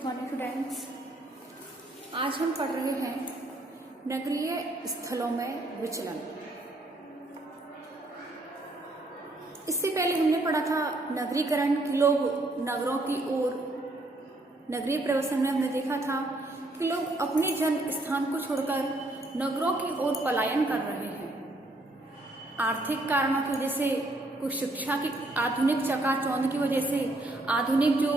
Good morning students. आज हम पढ़ रहे हैं नगरीय स्थलों में विचलन। इससे पहले हमने पढ़ा था नगरीकरण कि लोग नगरों की ओर, नगरीय प्रवसन में हमने देखा था कि लोग अपने जन्म स्थान को छोड़कर नगरों की ओर पलायन कर रहे हैं। आर्थिक कारणों की वजह से, कुछ शिक्षा की आधुनिक चकाचौंध की वजह से, आधुनिक जो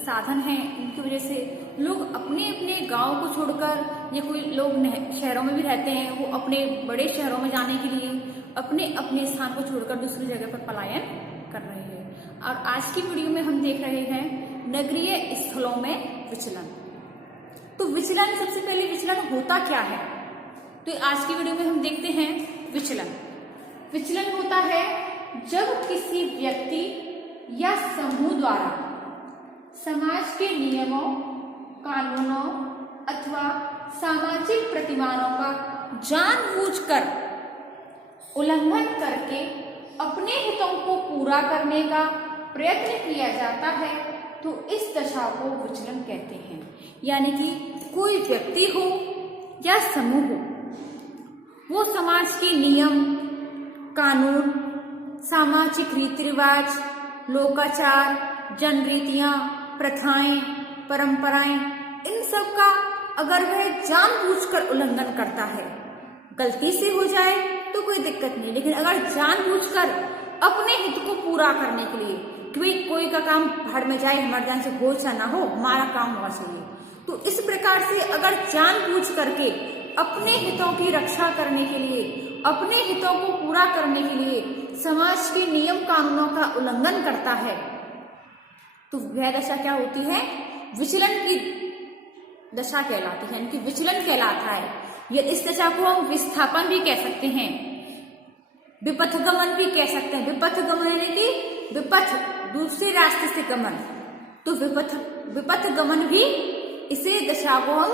साधन हैं उनकी वजह से लोग अपने अपने गांव को छोड़कर, या कोई लोग शहरों में भी रहते हैं, वो अपने बड़े शहरों में जाने के लिए अपने अपने स्थान को छोड़कर दूसरी जगह पर पलायन कर रहे हैं। और आज की वीडियो में हम देख रहे हैं नगरीय स्थलों में विचलन। तो विचलन, सबसे पहले विचलन होता क्या है, तो आज की वीडियो में हम देखते हैं विचलन। विचलन होता है जब किसी व्यक्ति या समूह द्वारा समाज के नियमों, कानूनों अथवा सामाजिक प्रतिमानों का जानबूझकर उल्लंघन करके अपने हितों को पूरा करने का प्रयत्न किया जाता है, तो इस दशा को विचलन कहते हैं। यानी कि कोई व्यक्ति हो या समूह हो, वो समाज के नियम, कानून, सामाजिक रीति रिवाज, लोकाचार, जनरीतियां, प्रथाएं, परंपराएं, इन सब का अगर वह जानबूझकर उल्लंघन करता है, गलती से हो जाए तो कोई दिक्कत नहीं, लेकिन अगर जानबूझकर अपने हित को पूरा करने के लिए कि भाई कोई का काम भाड़ में जाए, हमारे जान से हो या ना हो, हमारा काम होना चाहिए, तो इस प्रकार से अगर जानबूझ करके अपने हितों की रक्षा करने के लिए, अपने हितों को पूरा करने के लिए समाज के नियम कानूनों का उल्लंघन करता है, तो वह दशा क्या होती है? विचलन की दशा कहलाती है, यानी कि विचलन कहलाता है। ये इस दशा को हम विस्थापन भी कह सकते हैं, विपथगमन भी कह सकते हैं। विपथगमन यानी कि विपथ, दूसरे रास्ते से गमन, तो विपथगमन भी इसे दशा को हम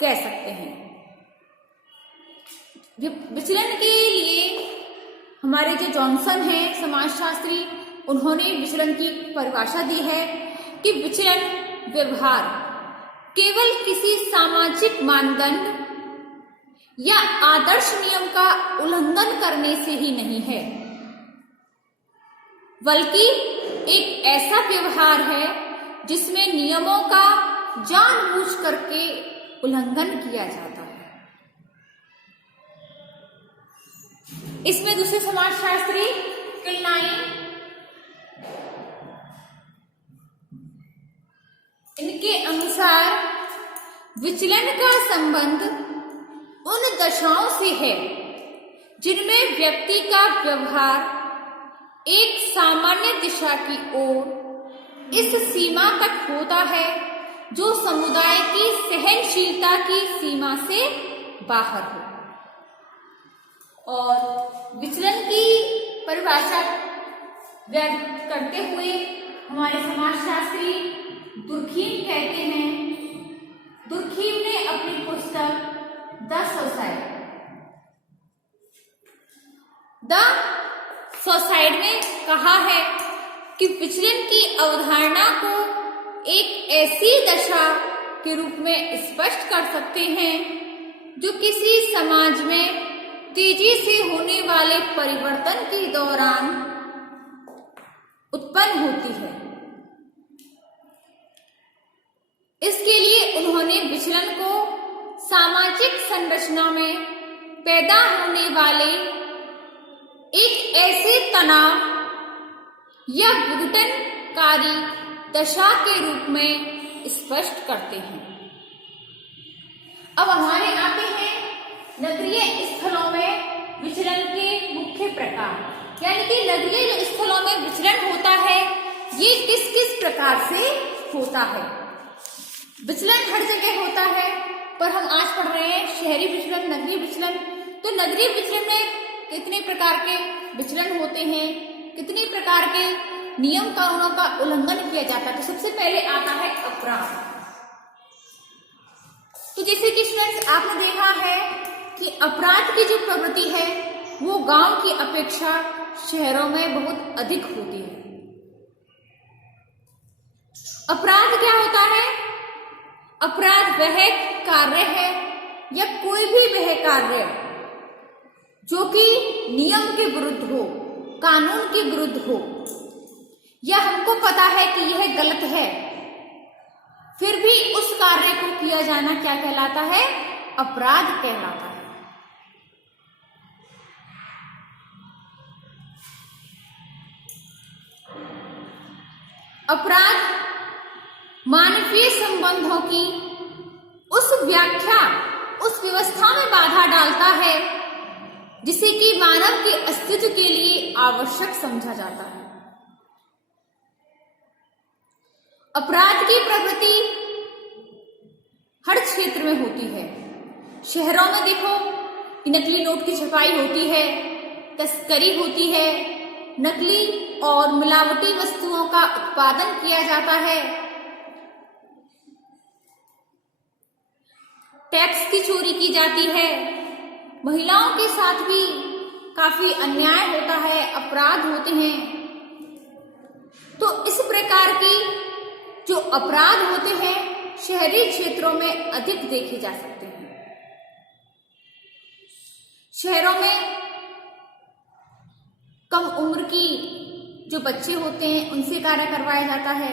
कह सकते हैं। विचलन के लिए हमारे जो जॉनसन हैं समाजशास्त्री, उन्होंने विचलन की परिभाषा दी है कि विचलन व्यवहार केवल किसी सामाजिक मानदंड या आदर्श नियम का उल्लंघन करने से ही नहीं है, बल्कि एक ऐसा व्यवहार है जिसमें नियमों का जानबूझ करके उल्लंघन किया जाता है। इसमें दूसरे समाजशास्त्री किलनाइन, इनके अनुसार विचलन का संबंध उन दशाओं से है जिनमें व्यक्ति का व्यवहार एक सामान्य दिशा की ओर इस सीमा तक होता है जो समुदाय की सहनशीलता की सीमा से बाहर हो। और विचलन की परिभाषा व्यक्त करते हुए हमारे समाजशास्त्री दुर्खीम कहते हैं, दुर्खीम ने अपनी पुस्तक द सोसाइड में कहा है कि विचलन की अवधारणा को एक ऐसी दशा के रूप में स्पष्ट कर सकते हैं जो किसी समाज में तेजी से होने वाले परिवर्तन के दौरान उत्पन्न होती है। इसके लिए उन्होंने विचलन को सामाजिक संरचना में पैदा होने वाले एक ऐसे तनाव या विघटनकारी दशा के रूप में स्पष्ट करते हैं। अब हमारे आते हैं नगरीय स्थलों में विचलन के मुख्य प्रकार, यानी कि नगरीय स्थलों में विचलन होता है, ये किस किस प्रकार से होता है। विचलन हर जगह होता है, पर हम आज पढ़ रहे हैं शहरी विचलन, नगरीय विचलन। तो नगरीय विचलन में कितने प्रकार के विचलन होते हैं, कितने प्रकार के नियम कानूनों का उल्लंघन किया जाता है। तो सबसे पहले आता है अपराध। तो जैसे कि स्टूडेंट्स आपने देखा है कि अपराध की जो प्रवृत्ति है वो गांव की अपेक्षा शहरों में बहुत अधिक होती है। अपराध क्या होता है? अपराध वह कार्य है या कोई भी वह कार्य जो कि नियम के विरुद्ध हो, कानून के विरुद्ध हो, या हमको पता है कि यह गलत है, फिर भी उस कार्य को किया जाना क्या कहलाता है? अपराध कहलाता है। अपराध मानवीय संबंधों की उस व्याख्या, उस व्यवस्था में बाधा डालता है जिसे कि मानव के अस्तित्व के लिए आवश्यक समझा जाता है। अपराध की प्रवृत्ति हर क्षेत्र में होती है। शहरों में देखो कि नकली नोट की छपाई होती है, तस्करी होती है, नकली और मिलावटी वस्तुओं का उत्पादन किया जाता है, टैक्स की चोरी की जाती है, महिलाओं के साथ भी काफी अन्याय होता है, अपराध होते हैं। तो इस प्रकार की जो अपराध होते हैं शहरी क्षेत्रों में अधिक देखे जा सकते हैं। शहरों में कम उम्र की जो बच्चे होते हैं उनसे कार्य करवाया जाता है।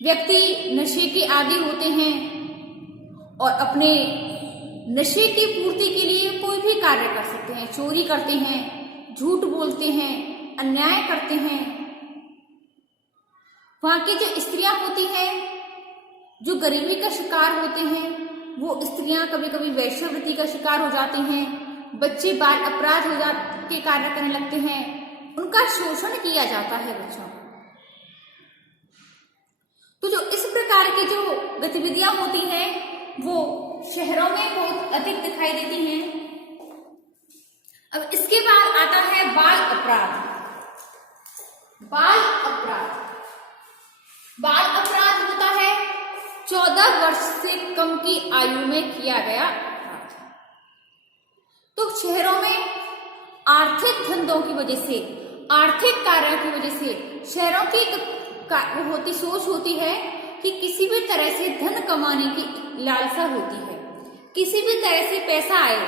व्यक्ति नशे के आदी होते हैं और अपने नशे की पूर्ति के लिए कोई भी कार्य कर सकते हैं, चोरी करते हैं, झूठ बोलते हैं, अन्याय करते हैं। वहां की जो स्त्रियां होती हैं जो गरीबी का शिकार होते हैं, वो स्त्रियां कभी कभी वैश्यावृत्ति का शिकार हो जाती हैं, बच्चे बाल अपराध हो के कार्य करने लगते हैं, उनका शोषण किया जाता है बच्चों को। तो जो इस प्रकार की जो गतिविधियां होती हैं वो शहरों में बहुत अधिक दिखाई देती हैं। अब इसके बाद आता है बाल अपराध। बाल अपराध, बाल अपराध होता है 14 वर्ष से कम की आयु में किया गया अपराध। तो शहरों में आर्थिक धंधों की वजह से, आर्थिक कार्यों की वजह से शहरों की सोच होती है कि किसी भी तरह से धन कमाने की लालसा होती है, किसी भी तरह से पैसा आए,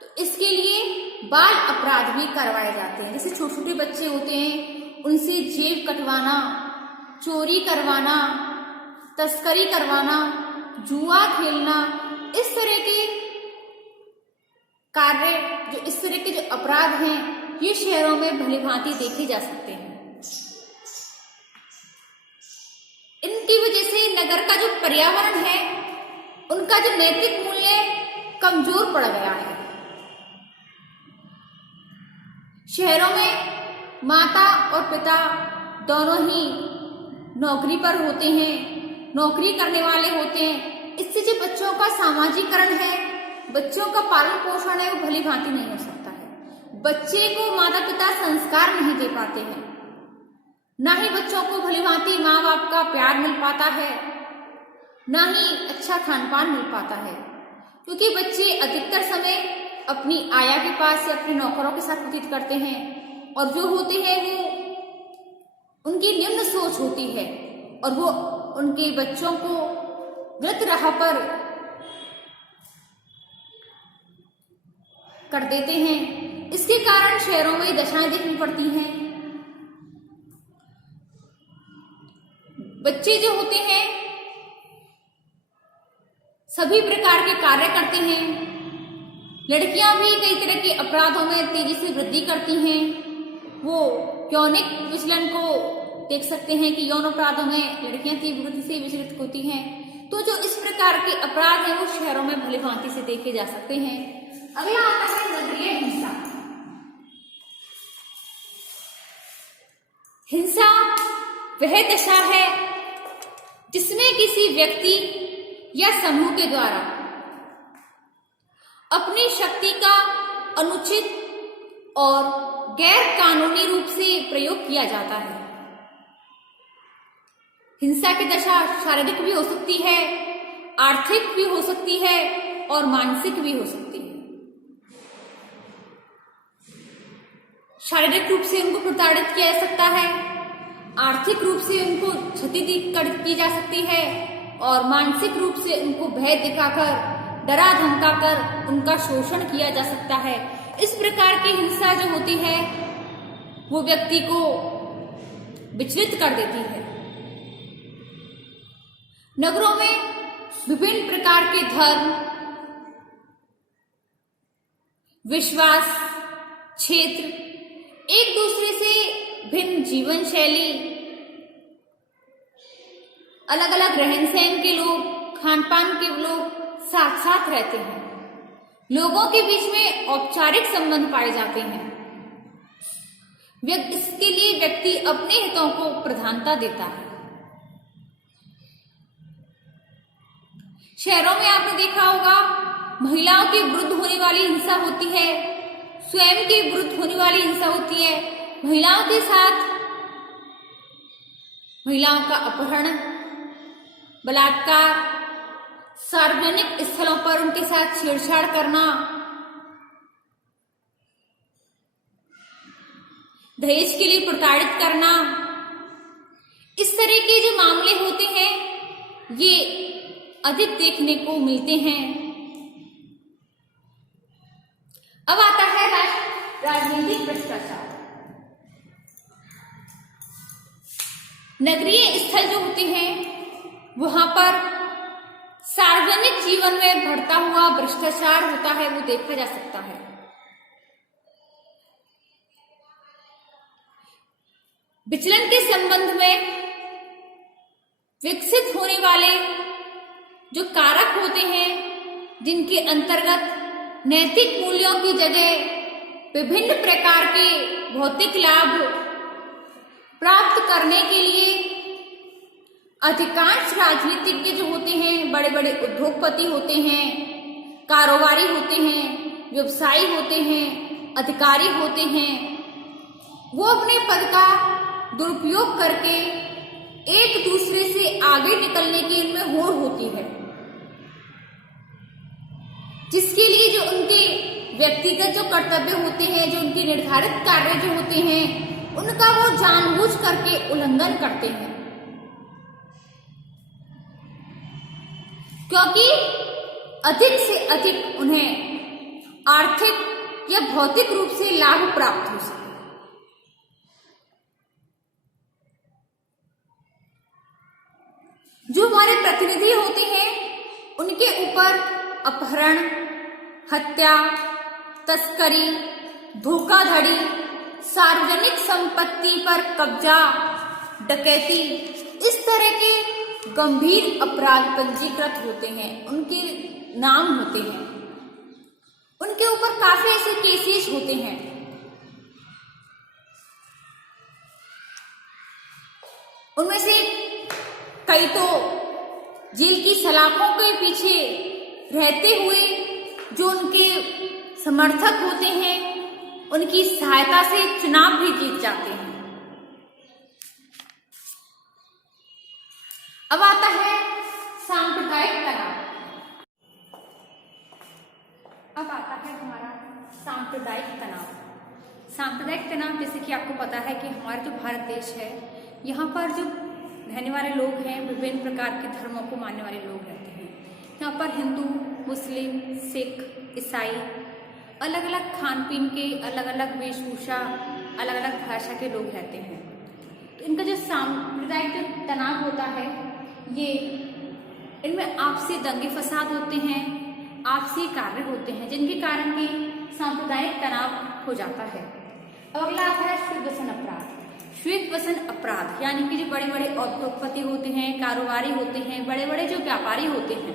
तो इसके लिए बाल अपराध भी करवाए जाते हैं। जैसे छोटे छोटे बच्चे होते हैं उनसे जेब कटवाना, चोरी करवाना, तस्करी करवाना, जुआ खेलना, इस तरह के कार्य, जो इस तरह के जो अपराध हैं ये शहरों में भलीभांति देखे जा सकते हैं। इनकी वजह से नगर का जो पर्यावरण है उनका जो नैतिक मूल्य कमजोर पड़ गया है। शहरों में माता और पिता दोनों ही नौकरी पर होते हैं, नौकरी करने वाले होते हैं। इससे जो बच्चों का सामाजिकरण है, बच्चों का पालन पोषण है, वो भली भांति नहीं हो सकता है। बच्चे को माता पिता संस्कार नहीं दे पाते हैं, ना ही बच्चों को भली भांति माँ बाप का प्यार मिल पाता है, ना ही अच्छा खान पान मिल पाता है, क्योंकि बच्चे अधिकतर समय अपनी आया के पास या अपने नौकरों के साथ व्यतीत करते हैं और जो होते हैं वो उनकी निम्न सोच होती है और वो उनके बच्चों को गलत राह पर कर देते हैं। इसके कारण शहरों में दशाएं देखनी पड़ती हैं। बच्चे जो होते हैं सभी प्रकार के कार्य करते हैं। लड़कियां भी कई तरह के अपराधों में तेजी से वृद्धि करती हैं। वो यौनिक विचलन को देख सकते हैं कि यौन अपराधों में लड़कियां तीव्र गति से विचलित होती हैं। तो जो इस प्रकार के अपराध हैं वो शहरों में भली भांति से देखे जा सकते हैं। अगला आता है नगरीय हिंसा। हिंसा वह दशा है जिसमें किसी व्यक्ति या समूह के द्वारा अपनी शक्ति का अनुचित और गैर कानूनी रूप से प्रयोग किया जाता है। हिंसा की दशा शारीरिक भी हो सकती है, आर्थिक भी हो सकती है और मानसिक भी हो सकती है। शारीरिक रूप से उनको प्रताड़ित किया जा सकता है, आर्थिक रूप से उनको क्षति की जा सकती है, और मानसिक रूप से उनको भय दिखाकर, डरा धमकाकर उनका शोषण किया जा सकता है। इस प्रकार की हिंसा जो होती है वो व्यक्ति को विचलित कर देती है। नगरों में विभिन्न प्रकार के धर्म, विश्वास, क्षेत्र, एक दूसरे से भिन्न जीवन शैली, अलग अलग रहन सहन के लोग, खान पान के लोग साथ साथ रहते हैं। लोगों के बीच में औपचारिक संबंध पाए जाते हैं। इसके लिए व्यक्ति अपने हितों को प्रधानता देता है। शहरों में आपने देखा होगा महिलाओं के विरुद्ध होने वाली हिंसा होती है, स्वयं के विरुद्ध होने वाली हिंसा होती है। महिलाओं के साथ महिलाओं का अपहरण, बलात्कार, सार्वजनिक स्थलों पर उनके साथ छेड़छाड़ करना, दहेज के लिए प्रताड़ित करना, इस तरह के जो मामले होते हैं ये अधिक देखने को मिलते हैं। अब आता है राजनीतिक भ्रष्टाचार। नगरीय स्थल जो होते हैं वहां पर सार्वजनिक जीवन में बढ़ता हुआ भ्रष्टाचार होता है, वो देखा जा सकता है। विचलन के संबंध में विकसित होने वाले जो कारक होते हैं, जिनके अंतर्गत नैतिक मूल्यों की जगह विभिन्न प्रकार के भौतिक लाभ प्राप्त करने के लिए अधिकांश राजनीतिज्ञ जो होते हैं, बड़े बड़े उद्योगपति होते हैं, कारोबारी होते हैं, व्यवसायी होते हैं, अधिकारी होते हैं, वो अपने पद का दुरुपयोग करके एक दूसरे से आगे निकलने की इनमें होड़ होती है, जिसके लिए जो उनके व्यक्तिगत जो कर्तव्य होते हैं, जो उनके निर्धारित कार्य जो होते हैं, उनका वो जानबूझ करके उल्लंघन करते हैं, क्योंकि अधिक से अधिक उन्हें आर्थिक या भौतिक रूप से लाभ प्राप्त हो सके। जो हमारे प्रतिनिधि होते हैं उनके ऊपर अपहरण, हत्या, तस्करी, धोखाधड़ी, सार्वजनिक संपत्ति पर कब्जा, डकैती, इस तरह के गंभीर अपराध पंजीकृत होते हैं, उनके नाम होते हैं, उनके ऊपर काफी ऐसे केसेस होते हैं। उनमें से कई तो जेल की सलाखों के पीछे रहते हुए जो उनके समर्थक होते हैं, उनकी सहायता से चुनाव भी जीत जाते हैं। अब आता है सांप्रदायिक तनाव। अब आता है हमारा सांप्रदायिक तनाव। सांप्रदायिक तनाव, जैसे कि आपको पता है कि हमारा जो भारत देश है, यहाँ पर जो रहने वाले लोग हैं, विभिन्न प्रकार के धर्मों को मानने वाले लोग रहते हैं। यहाँ पर हिंदू, मुस्लिम, सिख, ईसाई, अलग अलग खान पीन के, अलग अलग वेशभूषा, अलग अलग भाषा के लोग रहते हैं। तो इनका जो सांप्रदायिक जो तनाव होता है, ये इनमें आपसी दंगे फसाद होते हैं, आपसी कार्य होते हैं, जिनके कारण भी सांप्रदायिक तनाव हो जाता है। अगला आता है श्वेत वसन अपराध। श्वेत वसन अपराध यानी कि जो बड़े बड़े उद्योगपति होते हैं, कारोबारी होते हैं, बड़े बड़े जो व्यापारी होते हैं,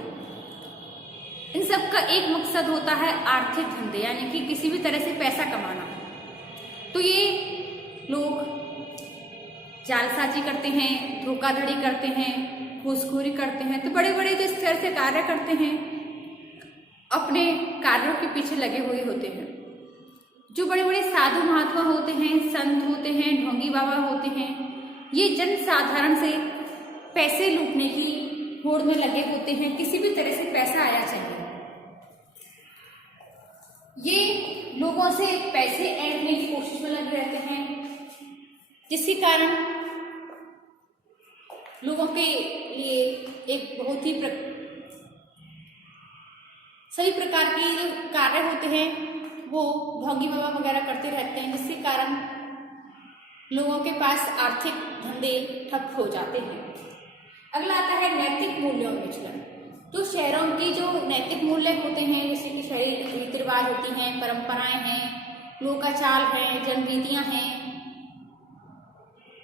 इन सब का एक मकसद होता है आर्थिक धंधे, यानी कि किसी भी तरह से पैसा कमाना। तो ये लोग जालसाजी करते हैं, धोखाधड़ी करते हैं, घूसखोरी करते हैं, तो बड़े बड़े जिस तरह से कार्य करते हैं, अपने कार्यों के पीछे लगे हुए होते हैं। जो बड़े बड़े साधु महात्मा होते हैं, संत होते हैं, ढोंगी बाबा होते हैं, ये जन साधारण से पैसे लूटने की होड़ में लगे होते हैं, किसी भी तरह से पैसा आया चाहिए। ये लोगों से पैसे ऐंठने की कोशिश में लगे रहते हैं, जिसके कारण लोगों के लिए एक बहुत ही सभी प्रकार के जो कार्य होते हैं वो भोगी बाबा वगैरह करते रहते हैं, जिसके कारण लोगों के पास आर्थिक धंधे ठप हो जाते हैं। अगला आता है नैतिक मूल्यों में विचलन। तो शहरों की जो नैतिक मूल्य होते हैं, जैसे कि शहरी रीति रिवाज होती हैं, परंपराएं हैं, लोकाचार हैं, जनरीतियां हैं,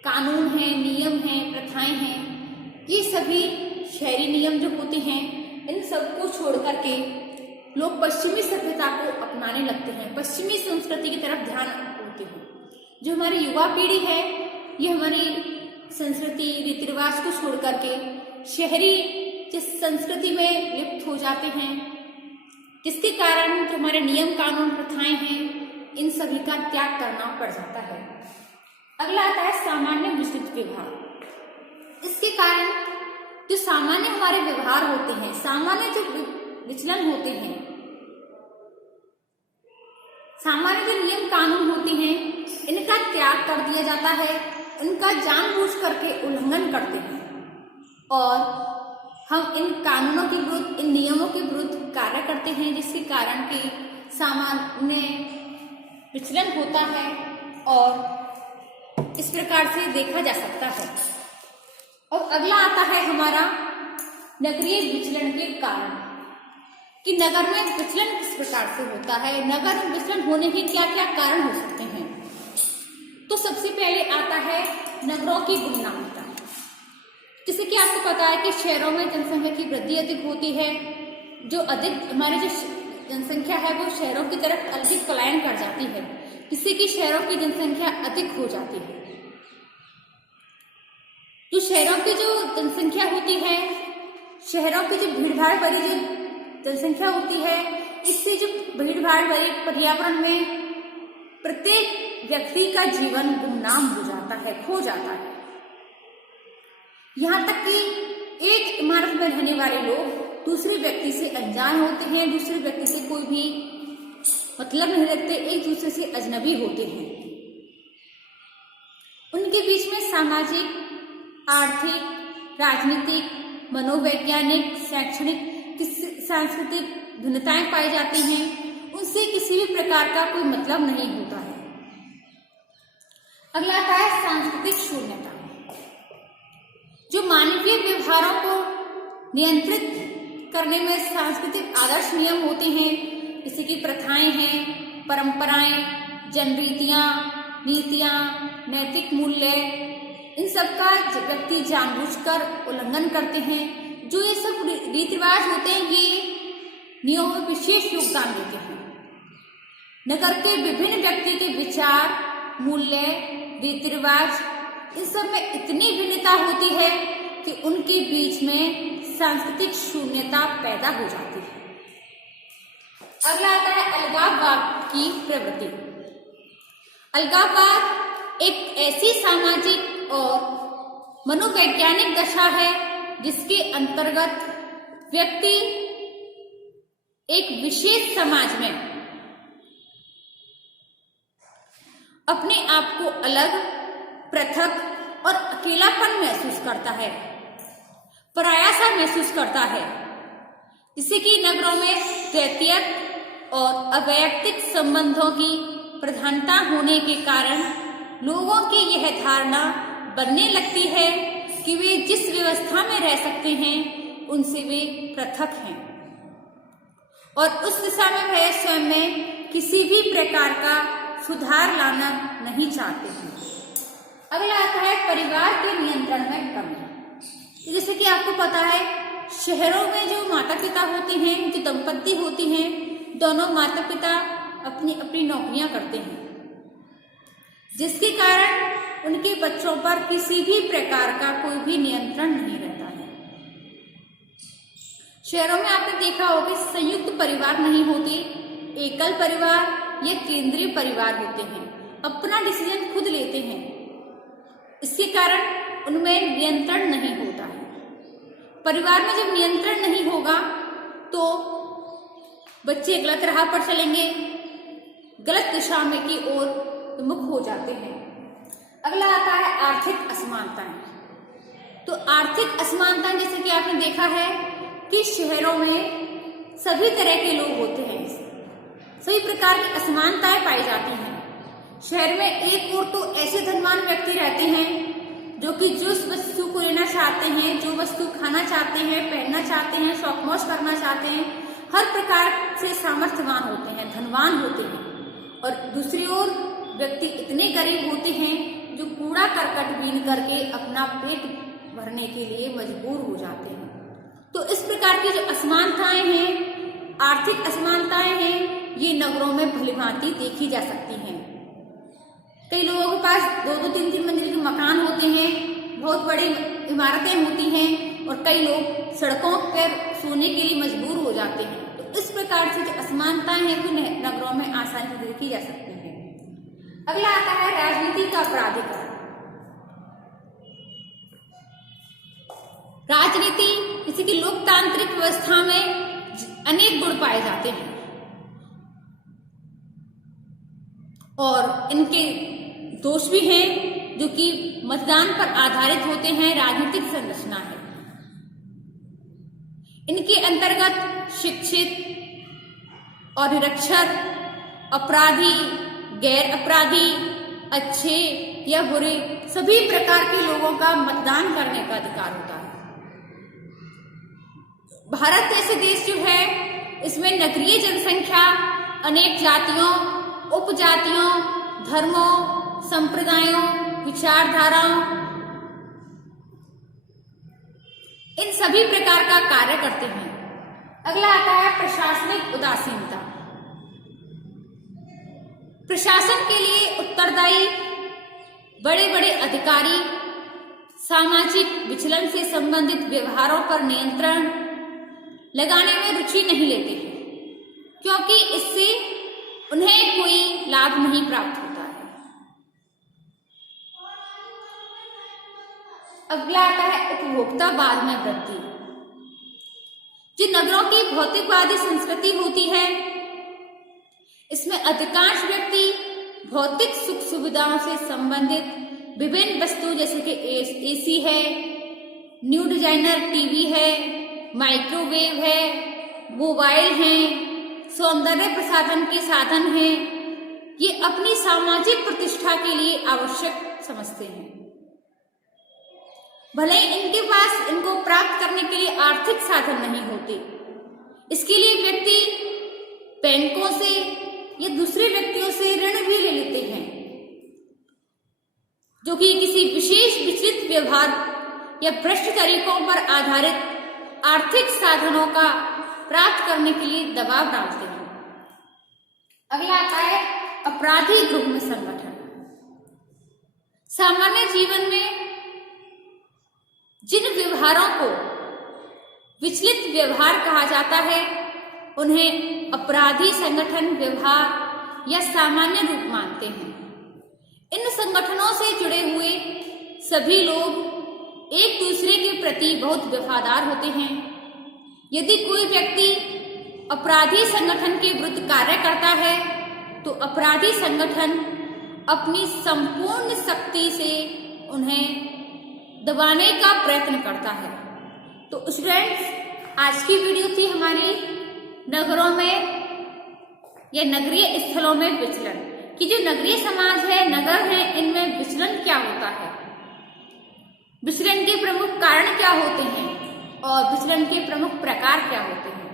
कानून हैं, नियम हैं, प्रथाएं हैं, ये सभी शहरी नियम जो होते हैं, इन सबको छोड़ करके लोग पश्चिमी सभ्यता को अपनाने लगते हैं, पश्चिमी संस्कृति की तरफ ध्यान होते हैं। जो हमारी युवा पीढ़ी है ये हमारी संस्कृति रीति रिवाज को छोड़ करके शहरी जिस संस्कृति में लिप्त हो जाते हैं, जिसके कारण जो हमारे नियम कानून प्रथाएं हैं इन सभी का त्याग करना पड़ जाता है। अगला आता है सामान्य मिश्रित व्यवहार। इसके कारण जो सामान्य हमारे व्यवहार होते हैं, सामान्य जो विचलन होते हैं, सामान्य जो नियम कानून होते हैं, इनका त्याग कर दिया जाता है, इनका जानबूझ करके उल्लंघन करते हैं और हम इन कानूनों के विरुद्ध, इन नियमों के विरुद्ध कार्य करते हैं, जिसके कारण कि सामान्य विचलन होता है और इस प्रकार से देखा जा सकता है। और अगला आता है हमारा नगरीय विचलन के कारण, कि नगर में विचलन किस प्रकार से होता है, नगर में विचलन होने के क्या क्या कारण हो सकते हैं। तो सबसे पहले आता है नगरों की गुमनामीता। जैसे कि आपको पता है कि शहरों में जनसंख्या की वृद्धि अधिक होती है, जो अधिक हमारी जो जनसंख्या है वो शहरों की तरफ अधिक पलायन कर जाती है, जिससे कि शहरों की जनसंख्या अधिक हो जाती है। जो शहरों की जो जनसंख्या होती है, शहरों की जो भीड़भाड़ भरी जो जनसंख्या होती है, इससे जो भीड़भाड़ भरे पर्यावरण में प्रत्येक व्यक्ति का जीवन गुमनाम हो जाता है, खो जाता है। यहाँ तक कि एक इमारत में रहने वाले लोग दूसरे व्यक्ति से अनजान होते हैं, दूसरे व्यक्ति से कोई भी मतलब नहीं रखते, एक दूसरे से अजनबी होते हैं। उनके बीच में सामाजिक, आर्थिक, राजनीतिक, मनोवैज्ञानिक, शैक्षणिक, सांस्कृतिक भिन्नताएं पाई जाती हैं, उनसे किसी भी प्रकार का कोई मतलब नहीं होता है। अगला आता है सांस्कृतिक शून्यता। जो मानवीय व्यवहारों को नियंत्रित करने में सांस्कृतिक आदर्श नियम होते हैं, जैसे कि प्रथाएं हैं, परंपराएं, जनरीतियां, नीतियां, नैतिक मूल्य, इन सब का व्यक्ति जानबूझकर उल्लंघन करते हैं। जो ये सब रीति रिवाज होते हैं ये नियमों में विशेष योगदान देते हैं। नगर के विभिन्न व्यक्ति के विचार, मूल्य, रीति रिवाज, इन सब में इतनी भिन्नता होती है कि उनके बीच में सांस्कृतिक शून्यता पैदा हो जाती है। अगला आता है अलगाववाद की प्रवृत्ति। अलगाववाद एक ऐसी सामाजिक और मनोवैज्ञानिक दशा है जिसके अंतर्गत व्यक्ति एक विशेष समाज में अपने आप को अलग, पृथक और अकेलापन महसूस करता है, पराया सा महसूस करता है, जिससे कि नगरों में द्वैतीयक और अवैयक्तिक संबंधों की प्रधानता होने के कारण लोगों की यह धारणा बनने लगती है कि वे जिस व्यवस्था में रह सकते हैं उनसे वे पृथक हैं और उस दिशा में वे स्वयं में किसी भी प्रकार का सुधार लाना नहीं चाहते हैं। अगला आता है परिवार के नियंत्रण में कमी। जैसे कि आपको पता है शहरों में जो माता पिता होते हैं, जो दंपत्ति होती हैं, दोनों माता पिता अपनी अपनी नौकरियां करते हैं, जिसके कारण उनके बच्चों पर किसी भी प्रकार का कोई भी नियंत्रण नहीं रहता है। शहरों में आपने देखा होगा संयुक्त परिवार नहीं होते, एकल परिवार या केंद्रीय परिवार होते हैं, अपना डिसीजन खुद लेते हैं, इसके कारण उनमें नियंत्रण नहीं होता है। परिवार में जब नियंत्रण नहीं होगा तो बच्चे गलत राह पर चलेंगे, गलत दिशा में की ओर मुख हो जाते हैं। अगला आता है आर्थिक असमानताएं। तो आर्थिक असमानता जैसे कि आपने देखा है कि शहरों में सभी तरह के लोग होते हैं, सभी प्रकार की असमानताएं पाई जाती हैं। शहर में एक ओर तो ऐसे धनवान व्यक्ति रहते हैं जो कि जिस वस्तु को लेना चाहते हैं, जो वस्तु खाना चाहते हैं, पहनना चाहते हैं, शौक मौज करना चाहते हैं, हर प्रकार से सामर्थ्यवान होते हैं, धनवान होते हैं। और दूसरी ओर व्यक्ति इतने गरीब होते हैं जो कूड़ा करकट बीन करके अपना पेट भरने के लिए मजबूर हो जाते हैं। तो इस प्रकार की जो असमानताएं हैं, आर्थिक असमानताएं हैं, ये नगरों में भलीभांति देखी जा सकती हैं। कई लोगों के पास 2-2, 3-3 मंजिल के मकान होते हैं, बहुत बड़ी इमारतें होती हैं और कई लोग सड़कों पर सोने के लिए मजबूर हो जाते हैं। तो इस प्रकार से जो असमानताएं हैं वो नगरों में आसानी से देखी जा सकती हैं। अगला आता है राजनीति का अपराधीकरण। राजनीति जैसे कि लोकतांत्रिक व्यवस्था में अनेक गुण पाए जाते हैं और इनके दोष भी हैं जो कि मतदान पर आधारित होते हैं, राजनीतिक संरचना है। इनके अंतर्गत शिक्षित और निरक्षर, अपराधी, गैर अपराधी, अच्छे या बुरे सभी प्रकार के लोगों का मतदान करने का अधिकार होता है। भारत जैसे देश जो है इसमें नगरीय जनसंख्या अनेक जातियों, उपजातियों, धर्मों, संप्रदायों, विचारधाराओं, इन सभी प्रकार का कार्य करते हैं। अगला आता है प्रशासनिक उदासीनता। प्रशासन के लिए उत्तरदायी बड़े बड़े अधिकारी सामाजिक विचलन से संबंधित व्यवहारों पर नियंत्रण लगाने में रुचि नहीं लेते हैं क्योंकि इससे उन्हें कोई लाभ नहीं प्राप्त होता है। अगला आता है उपभोक्तावाद में वृद्धि। जो नगरों की भौतिकवादी संस्कृति होती है इसमें अधिकांश व्यक्ति भौतिक सुख सुविधाओं से संबंधित विभिन्न वस्तु जैसे कि एसी है, न्यू डिजाइनर टीवी है, माइक्रोवेव है, मोबाइल है, सौंदर्य प्रसाधन के साधन हैं, ये अपनी सामाजिक प्रतिष्ठा के लिए आवश्यक समझते हैं। भले ही इनके पास इनको प्राप्त करने के लिए आर्थिक साधन नहीं होते, इसके लिए व्यक्ति बैंकों से या दूसरे व्यक्तियों से ऋण भी ले लेते हैं जो कि किसी विशेष विचलित व्यवहार या भ्रष्ट तरीकों पर आधारित आर्थिक साधनों का प्राप्त करने के लिए दबाव डालते हैं। अगला आता है अपराधी ग्रुप में संगठन। सामान्य जीवन में जिन व्यवहारों को विचलित व्यवहार कहा जाता है उन्हें अपराधी संगठन व्यवहार या सामान्य रूप मानते हैं। इन संगठनों से जुड़े हुए सभी लोग एक दूसरे के प्रति बहुत वफादार होते हैं। यदि कोई व्यक्ति अपराधी संगठन के विरुद्ध कार्य करता है तो अपराधी संगठन अपनी संपूर्ण शक्ति से उन्हें दबाने का प्रयत्न करता है। तो स्टूडेंट्स, आज की वीडियो थी हमारी नगरों में या नगरीय स्थलों में विचलन कि जो नगरीय समाज है, नगर है, इनमें विचलन क्या होता है, विचलन के प्रमुख कारण क्या होते हैं और विचलन के प्रमुख प्रकार क्या होते हैं।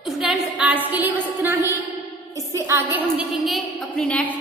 स्टूडेंट्स, आज के लिए बस इतना ही। इससे आगे हम देखेंगे अपनी नेक्स्ट